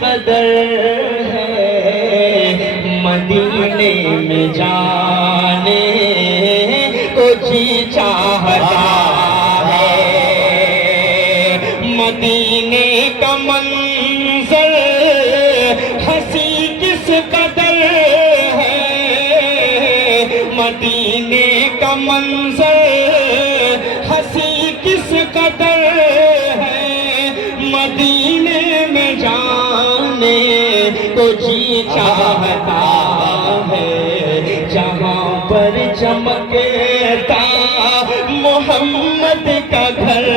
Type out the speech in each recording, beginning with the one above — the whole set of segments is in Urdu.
قدر ہے مدینے میں جانے کو جی چاہتا ہے مدینے کا منظر ہنسی کس قدر ہے مدینے کا منظر ہنسی کس قدر ہے مدینے میں جانے کو جی چاہتا ہے جہاں پر چمکتا محمد کا گھر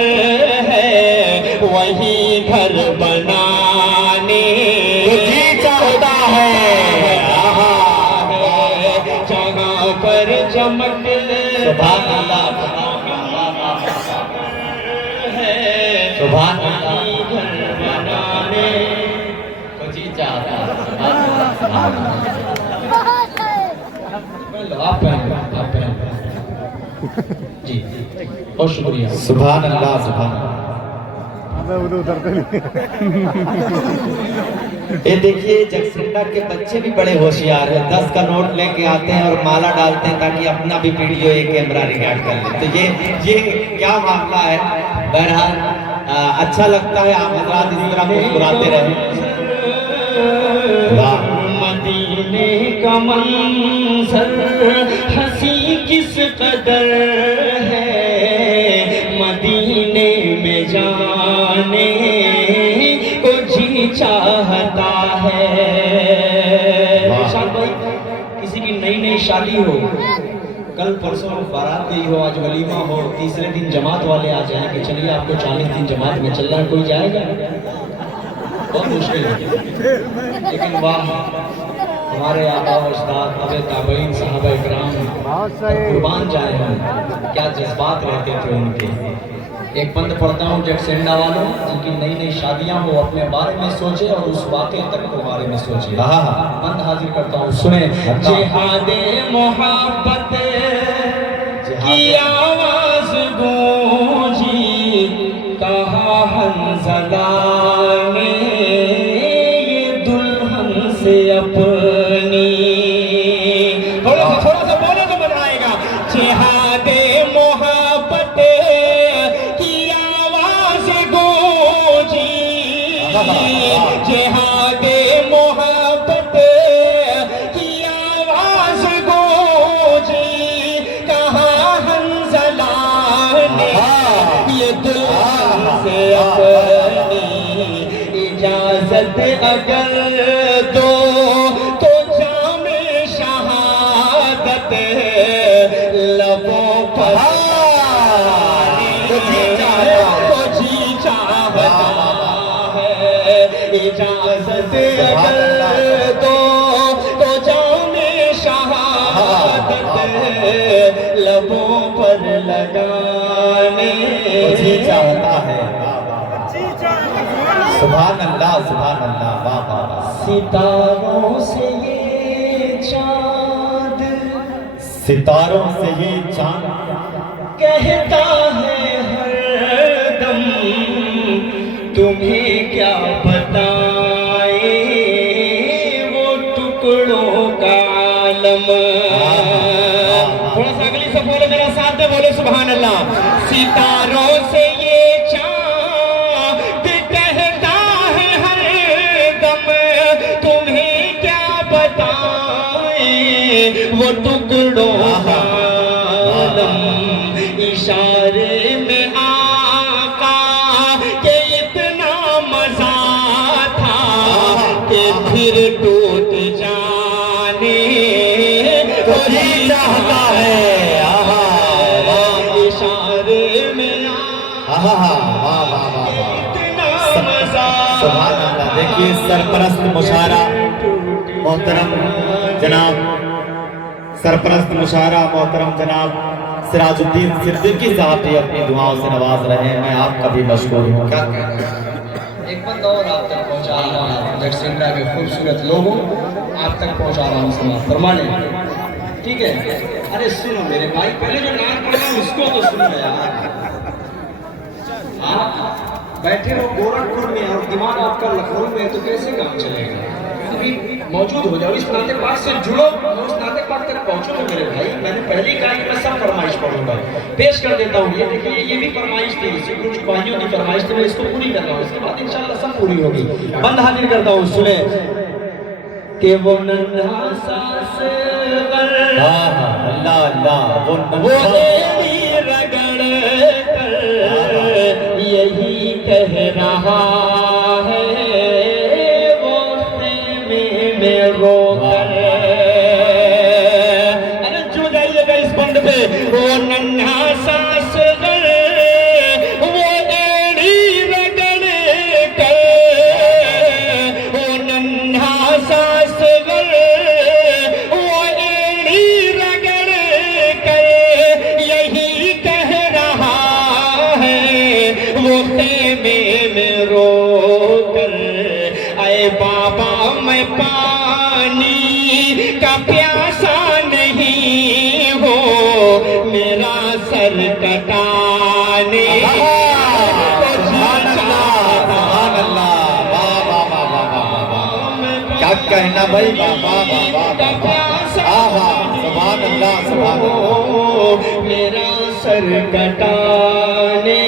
ہے وہی گھر بنانے کو جی چاہتا ہے جہاں پر چمکتا سبحان اللہ گھر بنانے کو جی چاہتا ہے آپ جی بہت شکریہ سبحان اللہ سبحان اللہ یہ دیکھیے جگسنڈا کے بچے بھی بڑے ہوشیار ہیں 10 کا نوٹ لے کے آتے ہیں اور مالا ڈالتے ہیں تاکہ اپنا بھی ویڈیو ایک کیمرہ ریکارڈ کر لیں تو یہ کیا معاملہ ہے بہرحال اچھا لگتا ہے آپ حضرات اس طرح مسکراتے رہیں مدینے کا منظر ہنسی کس قدر ہے مدینے میں جانے کو جی چاہتا ہے شاید بھائی کسی کی نئی شادی ہو کل پرسوں بارات گئی ہو آج ولیمہ ہو تیسرے دن جماعت والے آ جائیں کہ چلیے آپ کو 40 دن جماعت میں چلنا ہے کوئی جائے گا بہت مشکل ہے لیکن واہ ہمارے آبا و اجداد ابے تابعین صحابہ اکرام قربان جائے ہم کیا جذبات رہتے تھے ان کے ایک بند پڑھتا ہوں جگسنڈا والوں جن کی نئی شادیاں ہو اپنے بارے میں سوچے اور اس واقعے تک کے بارے میں سوچے بند حاضر کرتا ہوں سنیں جہاد محبت کی آواز گونجی کہا حنظلہ نے یہ دلہن سے اپنی تھوڑا سا بولے تو مزہ آئے گا جہاد محبت کی آواز گونجی جہاد محبت کی آواز گونجی کہا حنظلہ نے یہ دلہن سے اپنی اجازت اگر دو تو جام شہادت لبوں پر کو جی چاہتا ہے اجازت اگر دو تو جام شہادت لبوں پر لگانے کو جی چاہتا ہے سبحان اللہ واہ واہ ستاروں سے یہ چاند ستاروں سے یہ چاند کہتا ہے ہر دم تمہیں کیا بتائے وہ ٹکڑوں کا عالم تھوڑا سا اگلی سے بولے میرا ساتھ میں بولے سبحان اللہ ستاروں سے یہ چاند کہتا ہے ہر دم تمہیں کیا بتائے وہ ٹکڑوں کا عالم اشارے میں آقا کہ اتنا مزہ تھا کہ پھر ٹوٹ جانے کو جی چاہتا ہے اشارے میں اتنا مزہ سبحان اللہ دیکھیے سرپرست مشاعرہ محترم جناب سرپرست مشاعرہ محترم جناب سراج الدین صدیقی صاحب بھی اپنی دعاؤں سے نواز رہے ہیں میں آپ کا بھی مشکور ہوں کیا ایک بند اور آپ تک پہنچا رہا ہوں جگسنڈا کے خوبصورت لوگوں آپ تک پہنچا رہا ہوں سماعت فرمانے ٹھیک ہے ارے سنو میرے بھائی پہلے جو نعت پڑھا اس کو تو سنو یار بیٹھے ہو گورکھپور میں اور دماغ آپ کا لکھنؤ میں ہے تو کیسے کام چلے گا؟ ابھی موجود ہو جاؤ، اس ناطے پاک سے جڑو، اس ناطے پاک تک پہنچو تو میرے بھائی میں نے پہلے کہا کہ میں سب فرمائش پڑھوں گا، پیش کر دیتا ہوں۔ یہ دیکھیے یہ بھی فرمائش تھی، اسی کچھ بھائیوں کی فرمائش تھی، میں اس کو پوری کر رہا ہوں، اس کے بعد انشاءاللہ سب پوری ہوگی۔ بند حاضر کرتا ہوں، سنیں کہ وہ ننھا سا صغر اللہ اللہ وہ ایڑی رگڑ کر یہی کہہ رہا ہے، وہ خیمے میں رو کر۔ ارے جو جائیے گا اس بند پہ، وہ ننھا سا صغر وہ ایڑی رگڑ کر، وہ ننھا سا صغر وہ ایڑی رگڑ کر یہی کہہ رہا ہے، وہ خیمے میں رو کر، اے بابا میں پانی کا پیاسا نہیں ہوں، میرا سر کٹانے کیا کہنا بھائی، سبحان اللہ سبحان اللہ۔ میرا سر کٹانے